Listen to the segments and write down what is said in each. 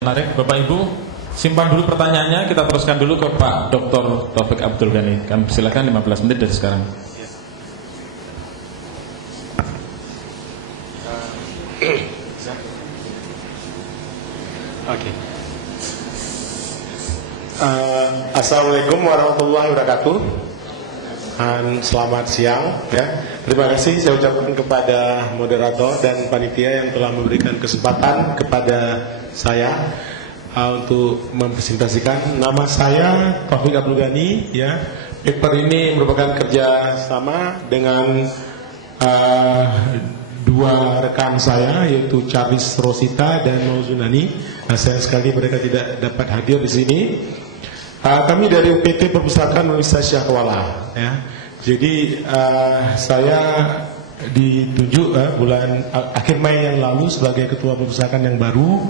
Menarik, Bapak Ibu, simpan dulu pertanyaannya, kita teruskan dulu ke Pak Dr. Taufik Abdul Ghani. Kami silakan 15 menit dari sekarang. Oke. Assalamualaikum warahmatullahi wabarakatuh. Selamat siang. Ya. Terima kasih saya ucapkan kepada moderator dan panitia yang telah memberikan kesempatan kepada saya untuk mempresentasikan. Nama saya Taufik Abdul Ghani. Ya. Paper ini merupakan kerja sama dengan dua rekan saya, yaitu Charles Rosita dan Mauzunani. Nah, sayang sekali mereka tidak dapat hadir di sini. Kami dari UPT Perpustakaan Universitas Syahkuala. Ya. Jadi saya ditunjuk bulan akhir Mei yang lalu sebagai ketua perpustakaan yang baru.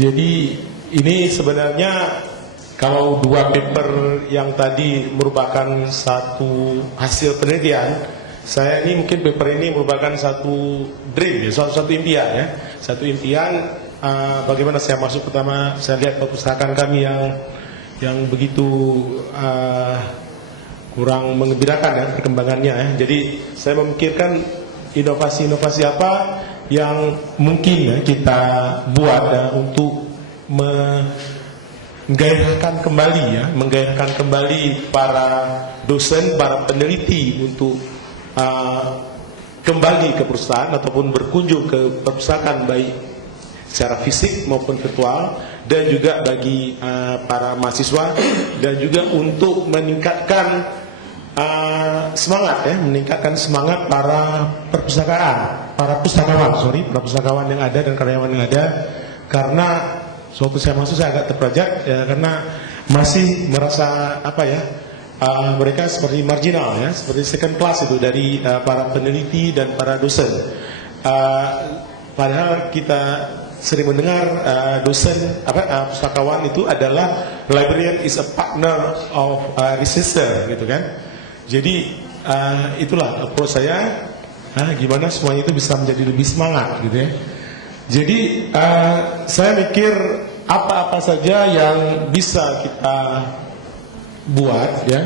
Jadi ini sebenarnya kalau dua paper yang tadi merupakan satu hasil penelitian, saya ini mungkin paper ini merupakan satu dream, ya, suatu impian, ya, satu impian. Bagaimana saya masuk, pertama saya lihat perpustakaan kami yang begitu kurang menggembirakan ya perkembangannya, ya. Jadi saya memikirkan inovasi-inovasi apa yang mungkin ya kita buat ya, untuk menggairahkan kembali para dosen, para peneliti untuk kembali ke perpustakaan ataupun berkunjung ke perpustakaan baik secara fisik maupun virtual, dan juga bagi para mahasiswa, dan juga untuk meningkatkan meningkatkan semangat para pustakawan yang ada dan karyawan yang ada. Karena suatu saya masuk saya agak terperanjat ya, karena masih merasa mereka seperti marginal ya, seperti second class itu dari para peneliti dan para dosen. Padahal kita sering mendengar pustakawan itu adalah librarian is a partner of researcher, gitu kan. Jadi itulah approach saya, gimana semuanya itu bisa menjadi lebih semangat, gitu ya. Jadi saya mikir apa-apa saja yang bisa kita buat, ya.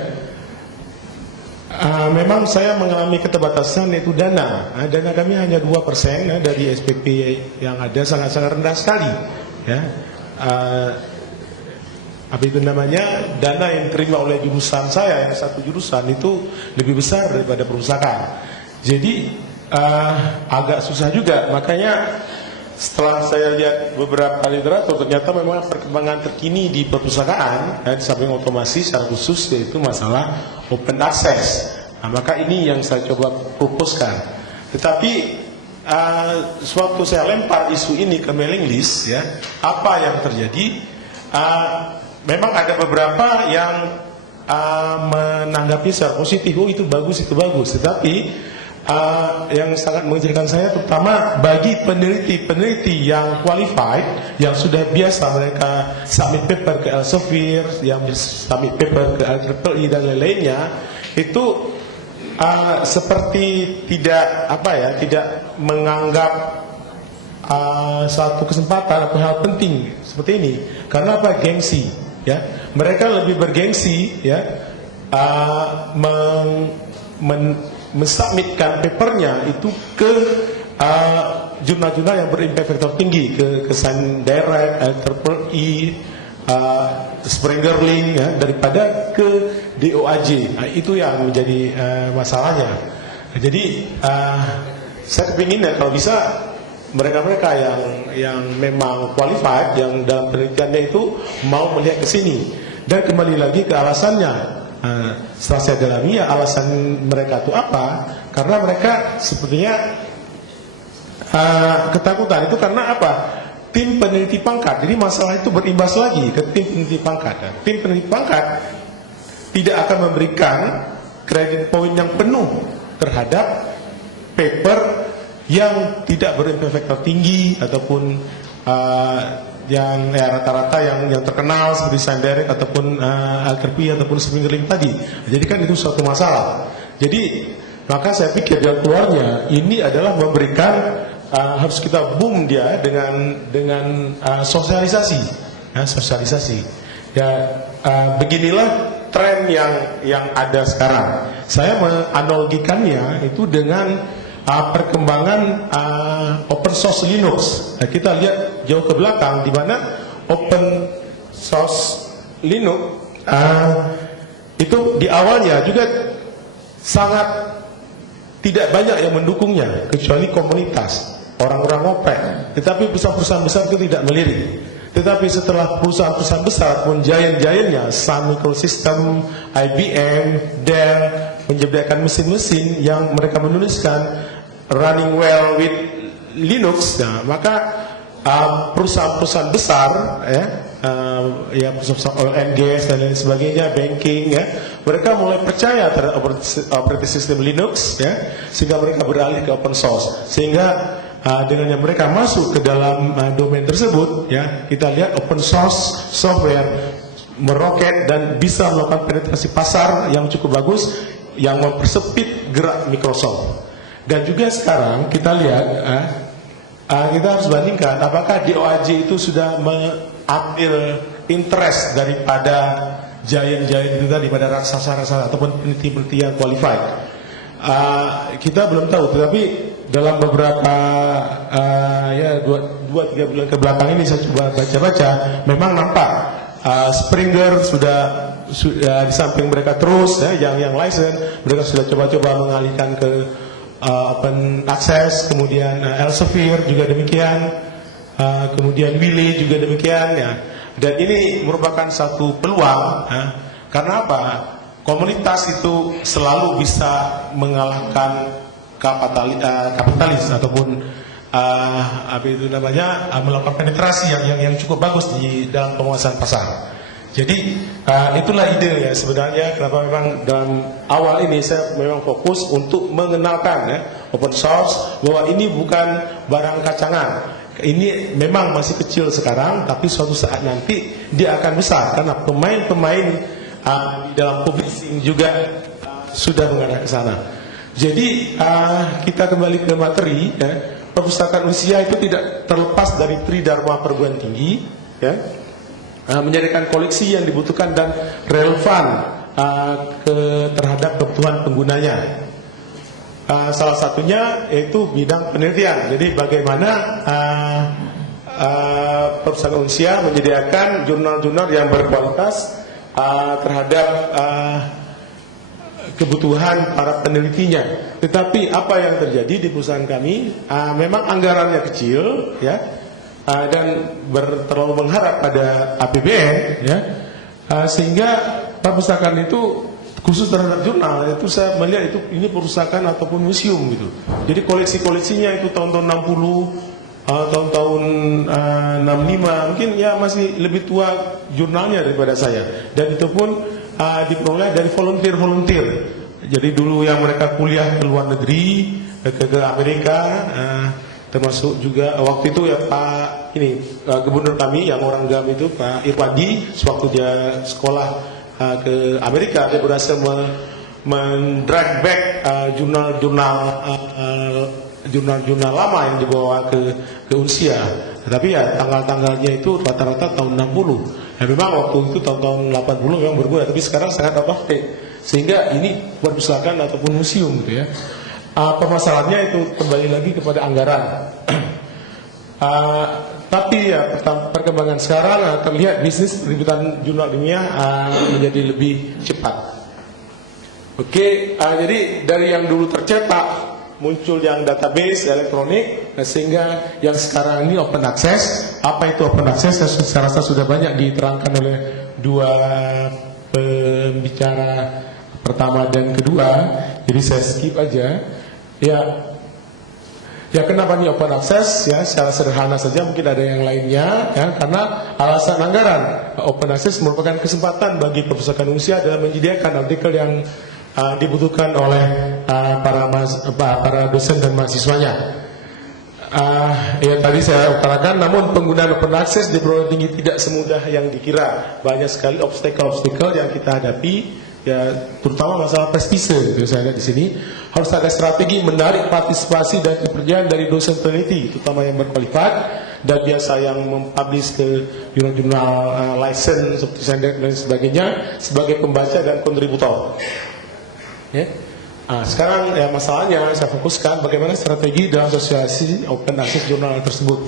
Memang saya mengalami keterbatasan, yaitu dana. Dana kami hanya 2% ya, dari SPP yang ada, sangat-sangat rendah sekali. Ya. Apa itu namanya? Dana yang diterima oleh jurusan saya, yang satu jurusan itu lebih besar daripada perpustakaan. Jadi agak susah juga. Makanya setelah saya lihat beberapa literatur, ternyata memang perkembangan terkini di perpustakaan di samping otomasi secara khusus, yaitu masalah open access. Nah, maka ini yang saya coba proposkan. Tetapi suatu saya lempar isu ini ke mailing list, ya, apa yang terjadi? Memang ada beberapa yang menanggapi secara positif, oh itu bagus. Tetapi yang sangat mengejutkan saya, terutama bagi peneliti yang qualified, yang sudah biasa mereka submit paper ke Elsevier, yang submit paper ke IEEE dan lain-lainnya, itu seperti tidak menganggap satu kesempatan atau hal penting seperti ini. Karena apa? Gengsi, ya. Mereka lebih bergengsi, ya, mensubmitkan papernya itu ke jurnal-jurnal yang berimpact faktor tinggi, ke Science Direct, IEEE, Springer Link, ya, daripada ke DOAJ. Nah, itu yang menjadi masalahnya. Jadi saya kepingin ya, kalau bisa mereka-mereka yang memang qualified, yang dalam penelitiannya itu mau melihat ke sini. Dan kembali lagi ke alasannya. Setelah saya dalami, ya, alasan mereka itu apa? Karena mereka sepertinya ketakutan itu karena apa? Tim peneliti pangkat. Jadi masalah itu berimbas lagi ke tim peneliti pangkat. Tim peneliti pangkat tidak akan memberikan kredit poin yang penuh terhadap paper yang tidak berimpact faktor tinggi ataupun yang rata-rata yang terkenal seperti Science Direct ataupun IEEE ataupun Springer Link tadi. Jadi kan itu suatu masalah. Jadi maka saya pikir jalan keluarnya ini adalah memberikan harus kita boom dia dengan sosialisasi, sosialisasi. Ya, beginilah tren yang ada sekarang. Saya menganalogikannya itu dengan perkembangan open source Linux. Nah, kita lihat jauh ke belakang di mana open source Linux itu di awalnya juga sangat tidak banyak yang mendukungnya kecuali komunitas orang-orang OPEC. Tetapi perusahaan-perusahaan besar itu tidak melirik. Tetapi setelah perusahaan-perusahaan besar pun giant-giantnya, Sun Microsystem, IBM, Dell menyediakan mesin-mesin yang mereka menuliskan running well with Linux. Nah, maka perusahaan-perusahaan besar ya perusahaan oil and gas dan lain sebagainya, banking ya, mereka mulai percaya terhadap operating system Linux ya, sehingga mereka beralih ke open source. Sehingga dengan yang mereka masuk ke dalam domain tersebut ya, kita lihat open source software meroket dan bisa melakukan penetrasi pasar yang cukup bagus yang mempersempit gerak Microsoft. Dan juga sekarang kita lihat kita harus bandingkan apakah DOAJ itu sudah mengambil interest daripada giant-giant itu tadi, pada raksasa-raksasa ataupun peneliti-peneliti yang qualified. Kita belum tahu, tetapi dalam beberapa ya 2-3 bulan ke belakang ini saya coba baca-baca, memang nampak Springer sudah di samping mereka terus ya, yang license mereka sudah coba-coba mengalihkan ke open access, kemudian Elsevier juga demikian, kemudian Willy juga demikian ya. Dan ini merupakan satu peluang karena apa? Komunitas itu selalu bisa mengalahkan kapitalis ataupun apa itu namanya, melakukan penetrasi yang cukup bagus di dalam penguasaan pasar. Jadi itulah ide ya sebenarnya kenapa memang dalam awal ini saya memang fokus untuk mengenalkan ya, open source, bahwa ini bukan barang kacangan. Ini memang masih kecil sekarang, tapi suatu saat nanti dia akan besar karena pemain-pemain dalam publishing juga sudah mengarah ke sana. Jadi kita kembali ke materi ya, perpustakaan usia itu tidak terlepas dari Tridharma perguruan tinggi ya. Menyediakan koleksi yang dibutuhkan dan relevan terhadap kebutuhan penggunanya. Salah satunya yaitu bidang penelitian. Jadi bagaimana perpustakaan usia menyediakan jurnal-jurnal yang berkualitas terhadap kebutuhan para penelitinya. Tetapi apa yang terjadi di perusahaan kami, memang anggarannya kecil ya, dan terlalu mengharap pada APBN ya, sehingga perpustakaan itu khusus terhadap jurnal itu saya melihat itu ini perpustakaan ataupun museum gitu. Jadi koleksi-koleksinya itu tahun-tahun 60, tahun-tahun 65, mungkin ya masih lebih tua jurnalnya daripada saya. Dan itu pun diperoleh dari volunteer. Jadi dulu yang mereka kuliah ke luar negeri, ke Amerika, termasuk juga waktu itu ya Pak gubernur kami yang orang GAM itu Pak Irwadi, sewaktu dia sekolah ke Amerika, dia berhasil mendrag back jurnal-jurnal lama yang dibawa ke Unsia. Tetapi ya tanggal-tanggalnya itu rata-rata tahun 60. Ya memang waktu itu tahun-tahun 80 memang berbeda, tapi sekarang sangat up-to-date. Sehingga ini perpustakaan ataupun museum gitu ya. Permasalahannya itu kembali lagi kepada anggaran. Tapi ya perkembangan sekarang terlihat bisnis penerbitan jurnal ilmiah menjadi lebih cepat. Oke, jadi dari yang dulu tercetak muncul yang database elektronik, sehingga yang sekarang ini open access. Apa itu open access? Saya rasa sudah banyak diterangkan oleh dua pembicara pertama dan kedua, jadi saya skip aja. Ya kenapa ini open access ya, secara sederhana saja, mungkin ada yang lainnya ya, karena alasan anggaran. Open access merupakan kesempatan bagi perpustakaan usia dalam menyediakan artikel yang dibutuhkan oleh para dosen dan mahasiswanya. Ya tadi saya utarakan, namun penggunaan open access di perguruan tinggi tidak semudah yang dikira. Banyak sekali obstacle yang kita hadapi ya terutama masalah prestise gitu saya lihat di sini harus ada strategi menarik partisipasi dan kepercayaan dari dosen peneliti terutama yang berkualifikat dan biasa yang mempublish ke jurnal-jurnal license seperti Sendek dan sebagainya sebagai pembaca dan kontributor. Ya. Sekarang ya masalahnya saya fokuskan bagaimana strategi dalam sosialisasi open access jurnal tersebut.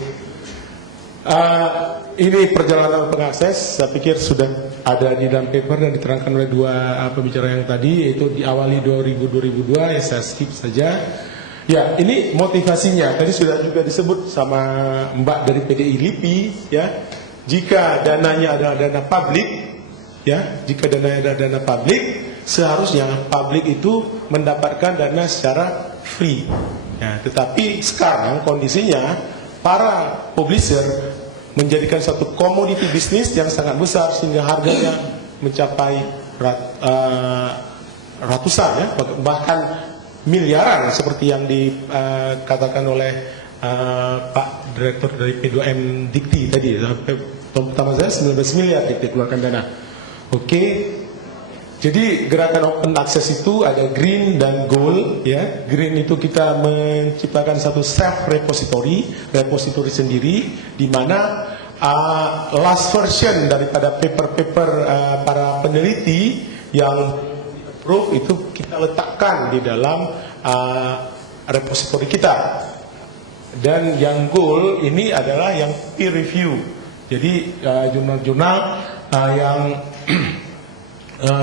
Ini perjalanan open access saya pikir sudah ada di dalam paper dan diterangkan oleh dua pembicara yang tadi, yaitu diawali 2002 ya saya skip saja. Ya, ini motivasinya tadi sudah juga disebut sama Mbak dari PDI LIPI ya. Jika dananya adalah dana publik ya, jika dananya adalah dana publik, seharusnya publik itu mendapatkan dana secara free. Ya, tetapi sekarang kondisinya para publisher menjadikan satu komoditi bisnis yang sangat besar sehingga harganya mencapai ratusan ya, bahkan miliaran seperti yang dikatakan oleh Pak Direktur dari P2M Dikti tadi. Pertama saya 19 miliar Dikti keluarkan dana. Oke. Jadi gerakan open access itu ada green dan gold ya. Green itu kita menciptakan satu self repository sendiri di mana last version daripada paper-paper para peneliti yang approve itu kita letakkan di dalam repository kita. Dan yang gold ini adalah yang peer review. Jadi jurnal-jurnal yang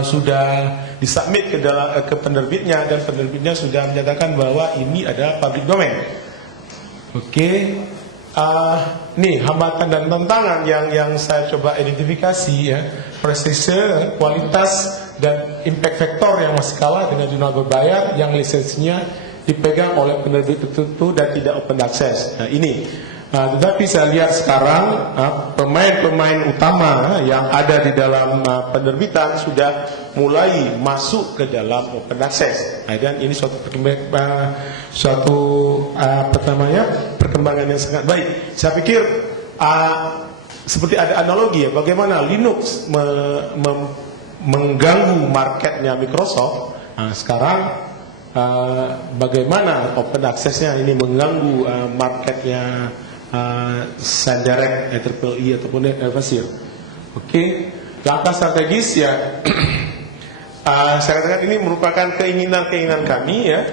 sudah disubmit ke penerbitnya dan penerbitnya sudah menyatakan bahwa ini adalah public domain. Oke, nih hambatan dan tantangan yang saya coba identifikasi ya, prestise, kualitas dan impact factor yang masih kalah dengan jurnal berbayar yang lisensinya dipegang oleh penerbit tertentu dan tidak open access. Nah ini. Tetapi saya lihat sekarang pemain-pemain utama yang ada di dalam penerbitan sudah mulai masuk ke dalam open access. Dan ini suatu perkembangan yang sangat baik. Saya pikir seperti ada analogi ya, bagaimana Linux mengganggu marketnya Microsoft. Sekarang bagaimana open access-nya ini mengganggu marketnya Sandirect, IEEE ataupun Elsevier. Oke, langkah strategis ya. Saya katakan ini merupakan keinginan kami ya.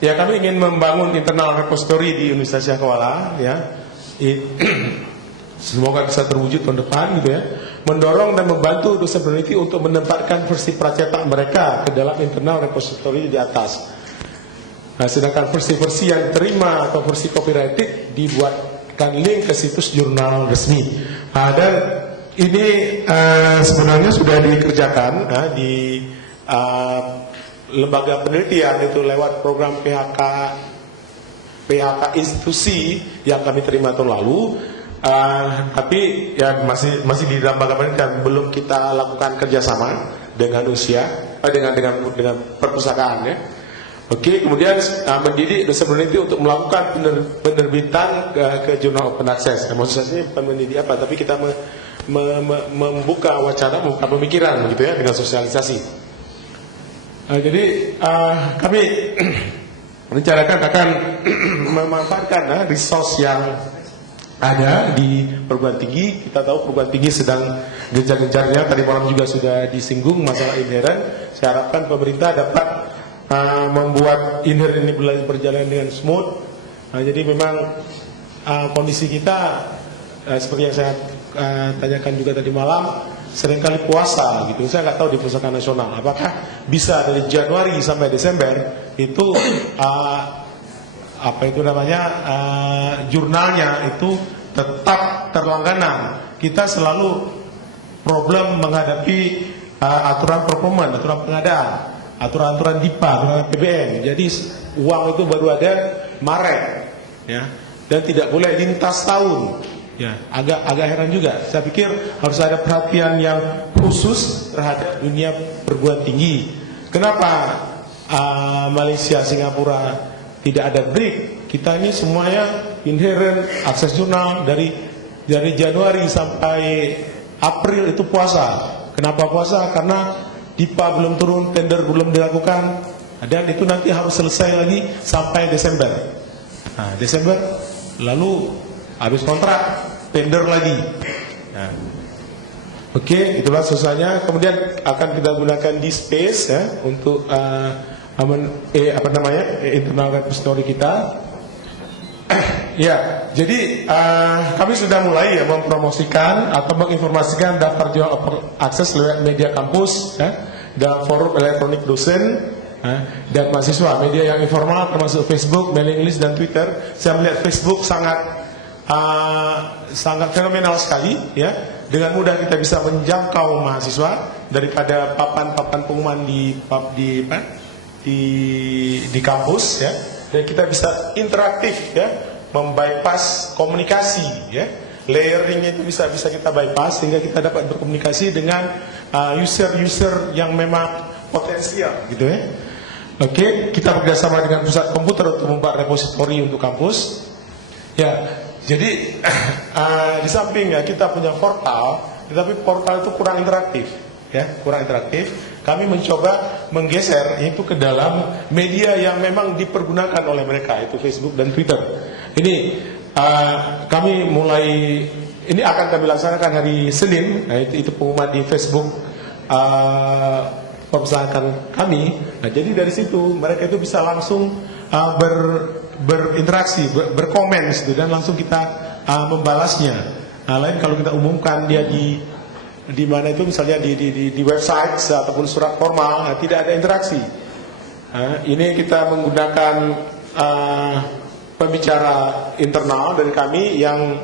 Ya kami ingin membangun internal repository di Universitas Syahkuala ya. Semoga bisa terwujud tahun depan gitu ya. Mendorong dan membantu dosen peneliti untuk menempatkan versi pracetak mereka ke dalam internal repository di atas. Nah, sedangkan versi-versi yang terima atau versi copyrighted dibuatkan link ke situs jurnal resmi. Dan ini sebenarnya sudah dikerjakan di lembaga penelitian itu lewat program PHK institusi yang kami terima tahun lalu. Tapi ya masih di lembaga penelitian, belum kita lakukan kerjasama dengan dengan perpustakaan ya. Oke, kemudian mendidik dosen peneliti untuk melakukan penerbitan ke jurnal open access. Maksud saya bukan mendidik apa, tapi kita membuka wacana, membuka pemikiran gitu ya dengan sosialisasi. Jadi kami rencanakan akan memanfaatkan resource yang ada di perguruan tinggi. Kita tahu perguruan tinggi sedang gencar-gencarnya. Tadi malam juga sudah disinggung masalah inherent. Saya harapkan pemerintah dapat membuat inherent ini berjalan dengan smooth. Jadi memang kondisi kita seperti yang saya tanyakan juga tadi malam, seringkali puasa gitu. Saya nggak tahu di Perpustakaan Nasional apakah bisa dari Januari sampai Desember itu jurnalnya itu tetap terlangganan. Kita selalu problem menghadapi aturan performa, aturan pengadaan, aturan-aturan DIPA, aturan APBN. Jadi uang itu baru ada Maret, ya, dan tidak boleh lintas tahun. Ya, agak heran juga. Saya pikir harus ada perhatian yang khusus terhadap dunia perguruan tinggi. Kenapa Malaysia, Singapura tidak ada break? Kita ini semuanya inherent akses jurnal dari Januari sampai April itu puasa. Kenapa puasa? Karena DIPA belum turun, tender belum dilakukan, dan itu nanti harus selesai lagi sampai Desember. Nah, Desember lalu habis kontrak, tender lagi. Nah, Oke, itulah susahnya. Kemudian akan kita gunakan di space ya untuk internal repository kita. Ya, jadi kami sudah mulai ya mempromosikan atau menginformasikan daftar jual akses lewat media kampus ya, dan forum elektronik dosen dan mahasiswa. Media yang informal termasuk Facebook, mailing list dan Twitter. Saya melihat Facebook sangat fenomenal sekali ya. Dengan mudah kita bisa menjangkau mahasiswa daripada papan-papan pengumuman di kampus ya. Dan kita bisa interaktif ya, membypass komunikasi ya. Layeringnya itu bisa kita bypass sehingga kita dapat berkomunikasi dengan user-user yang memang potensial gitu ya. Oke, kita bekerjasama dengan pusat komputer untuk membuat repositori untuk kampus. Ya, jadi di samping ya kita punya portal, tetapi portal itu kurang interaktif, ya, kurang interaktif. Kami mencoba menggeser itu ke dalam media yang memang dipergunakan oleh mereka, itu Facebook dan Twitter. Ini kami mulai, ini akan kami laksanakan hari Senin, nah, itu pengumuman di Facebook perpustakaan kami. Nah, jadi dari situ mereka itu bisa langsung berinteraksi, berkomen gitu, dan langsung kita membalasnya. Nah, lain kalau kita umumkan dia di mana itu misalnya di website ataupun surat formal, nah, tidak ada interaksi. Nah, ini kita menggunakan pembicara internal dari kami yang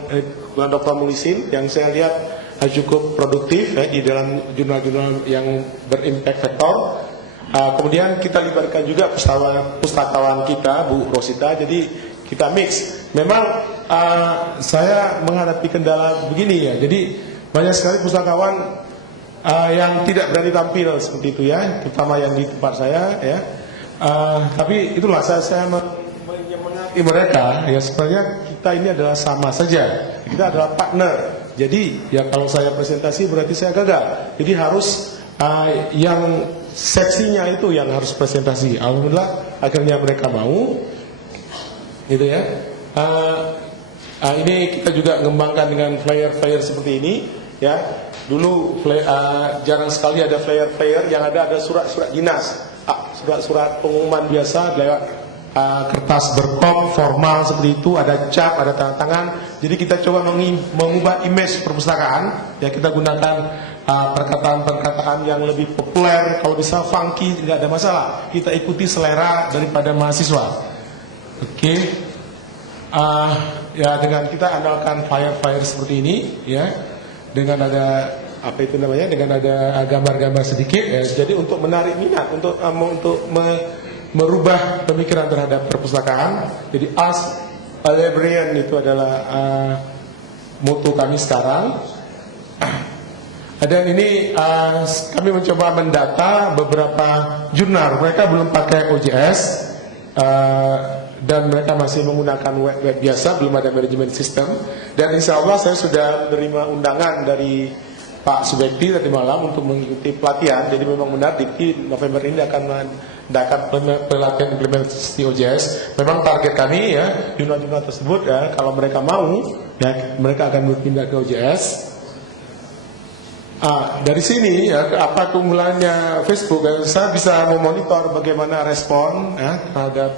Dr. Mulisin, yang saya lihat cukup produktif ya, di dalam jurnal-jurnal yang berimpact factor. Kemudian kita libatkan juga pustakawan kita, Bu Rosita. Jadi kita mix. Memang saya menghadapi kendala begini ya. Jadi banyak sekali pustakawan yang tidak berani tampil seperti itu ya, terutama yang di tempat saya ya. Tapi itulah saya menyemangati mereka ya, sebenarnya kita ini adalah sama saja. Kita adalah partner. Jadi ya kalau saya presentasi berarti saya gagal. Jadi harus yang seksinya itu yang harus presentasi. Alhamdulillah akhirnya mereka mau, gitu ya. Ini kita juga mengembangkan dengan flyer-flyer seperti ini, ya. Dulu jarang sekali ada flyer-flyer, yang ada surat-surat dinas, surat-surat pengumuman biasa lewat kertas berkop formal seperti itu, ada cap, ada tanda tangan. Jadi kita coba mengubah image perpustakaan, ya, kita gunakan perkataan-perkataan yang lebih populer. Kalau bisa funky tidak ada masalah, kita ikuti selera daripada mahasiswa. Oke. Ya, dengan kita andalkan flyer-flyer seperti ini ya, dengan ada dengan ada gambar-gambar sedikit ya, jadi untuk menarik minat, untuk merubah pemikiran terhadap perpustakaan. Jadi Ask a Librarian itu adalah moto kami sekarang. Dan ini kami mencoba mendata beberapa jurnal. Mereka belum pakai OJS dan mereka masih menggunakan web biasa, belum ada manajemen sistem. Dan insya Allah saya sudah menerima undangan dari Pak Subekti tadi malam untuk mengikuti pelatihan. Jadi memang benar di November ini akan mengadakan pelatihan implementasi OJS. Memang target kami ya, jurnal-jurnal tersebut ya, kalau mereka mau ya, mereka akan berpindah ke OJS. Dari sini ya, apa keunggulannya Facebook ya, saya bisa memonitor bagaimana respon ya, terhadap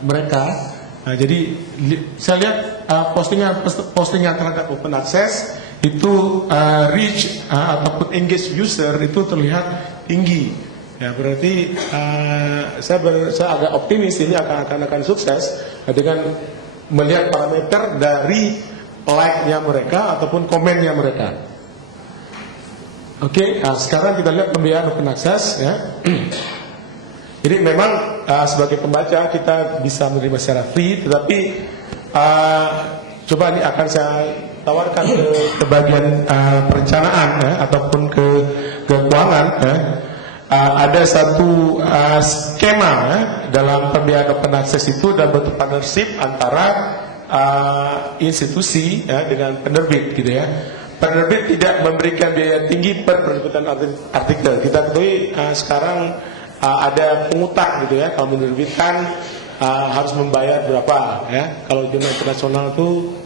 mereka. Jadi saya lihat postingan terhadap open access itu reach ataupun engage user itu terlihat tinggi. Ya, berarti saya agak optimis ini akan sukses dengan melihat parameter dari like-nya mereka ataupun komennya mereka. Oke, sekarang kita lihat pembiayaan open access ya. Jadi memang sebagai pembaca kita bisa menerima secara free, tetapi coba ini akan saya tawarkan ke bagian perencanaan ya, ataupun ke keuangan ya. Ada satu skema ya, dalam pembiayaan open access itu dalam bentuk partnership antara institusi ya, dengan penerbit gitu ya. penerbit tidak memberikan biaya tinggi per penerbitan artikel. Kita ketahui sekarang ada pengutang gitu ya, kalau menerbitkan harus membayar berapa ya. Kalau jurnal internasional itu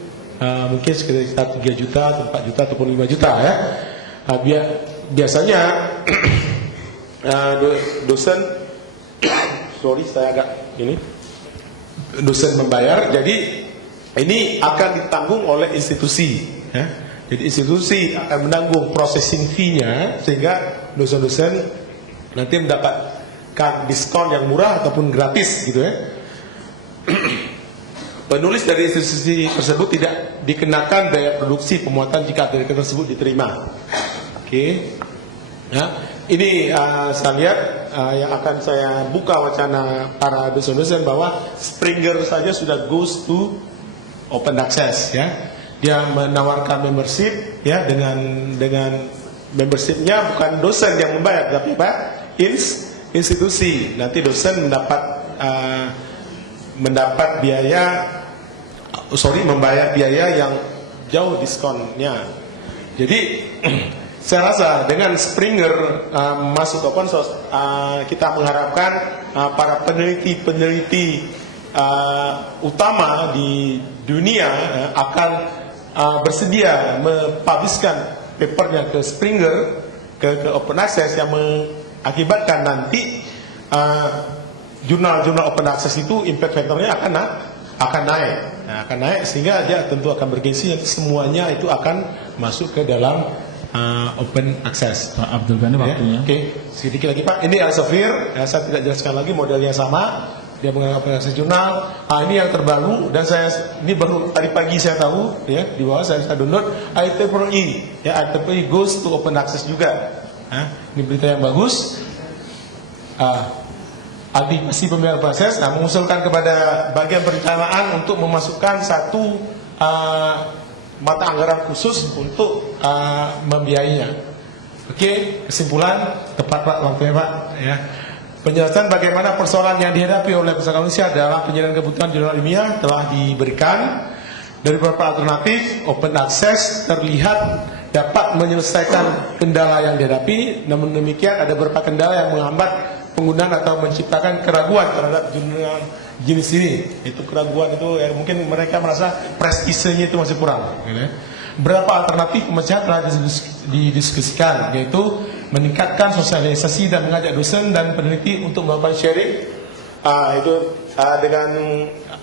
mungkin sekitar 3 juta, 4 juta ataupun 5 juta ya. Biasanya dosen dosen membayar, jadi ini akan ditanggung oleh institusi ya. Jadi institusi akan menanggung processing fee-nya, sehingga dosen-dosen nanti mendapatkan diskon yang murah ataupun gratis gitu ya. Penulis dari institusi tersebut tidak dikenakan biaya produksi pemuatan jika artikel tersebut diterima. Oke. Ya, ini saya lihat yang akan saya buka wacana para dosen-dosen bahwa Springer saja sudah goes to open access ya. Dia menawarkan membership ya, dengan membershipnya bukan dosen yang membayar tapi apa? Institusi. Nanti dosen membayar biaya yang jauh diskonnya. Jadi saya rasa dengan Springer masuk ke open source, kita mengharapkan para peneliti utama di dunia akan bersedia mempublishkan papernya ke Springer, ke open access, yang mengakibatkan nanti jurnal-jurnal open access itu impact factornya akan naik, sehingga dia tentu akan bergengsi, semuanya itu akan masuk ke dalam open access. Pak Abdul Ghani waktunya. Oke, sedikit lagi Pak. Ini Elsevier, saya tidak jelaskan lagi, modelnya sama. Dia menggunakan open access jurnal. Ini yang terbaru, dan ini baru tadi pagi saya tahu ya, di bawah saya download IEEE. Ya, IEEE goes to open access juga. Ini berita yang bagus. Aktivasi pembiayaan proses, mengusulkan kepada bagian perencanaan untuk memasukkan satu mata anggaran khusus untuk membiayainya. Oke, kesimpulan tepat Pak, waktunya Pak ya. Penjelasan bagaimana persoalan yang dihadapi oleh Pusaka Indonesia adalah penyediaan kebutuhan jurnal ilmiah telah diberikan. Dari beberapa alternatif, open access terlihat dapat menyelesaikan kendala yang dihadapi. Namun demikian ada beberapa kendala yang menghambat penggunaan atau menciptakan keraguan terhadap jurnal jenis ini. Itu keraguan itu ya, mungkin mereka merasa prestisenya itu masih kurang. Berapa alternatif pemecahan telah didiskusikan, yaitu meningkatkan sosialisasi dan mengajak dosen dan peneliti untuk melakukan sharing. Dengan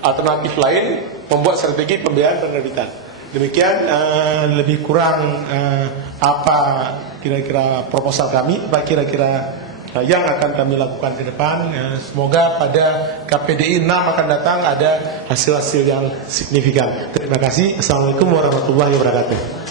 alternatif lain, membuat strategi pembiayaan penerbitan. Demikian lebih kurang apa kira-kira proposal kami, apa kira-kira yang akan kami lakukan ke depan. Semoga pada KPDI 6 akan datang ada hasil-hasil yang signifikan. Terima kasih. Assalamualaikum warahmatullahi wabarakatuh.